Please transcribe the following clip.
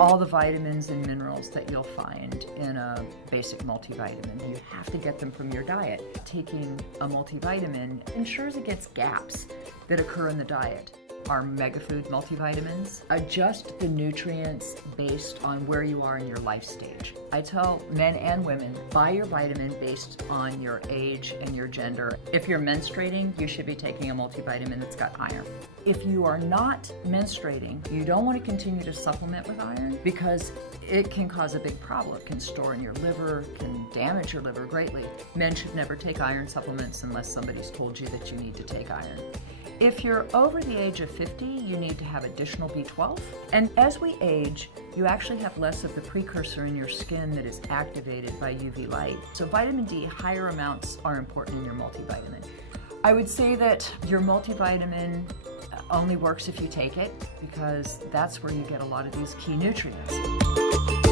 all the vitamins and minerals that you'll find in a basic multivitamin. You have to get them from your diet. Taking a multivitamin ensures against gaps that occur in the diet. Our MegaFood multivitamins adjust the nutrients based on where you are in your life stage. I tell men and women, buy your vitamin based on your age and your gender. If you're menstruating, you should be taking a multivitamin that's got iron. If you are not menstruating, you don't want to continue to supplement with iron because it can cause a big problem. It can store in your liver, can damage your liver greatly. Men should never take iron supplements unless somebody's told you that you need to take iron. If you're over the age of 50, you need to have additional B12. And as we age, you actually have less of the precursor in your skin that is activated by UV light. So vitamin D, higher amounts are important in your multivitamin. I would say that your multivitamin only works if you take it because that's where you get a lot of these key nutrients.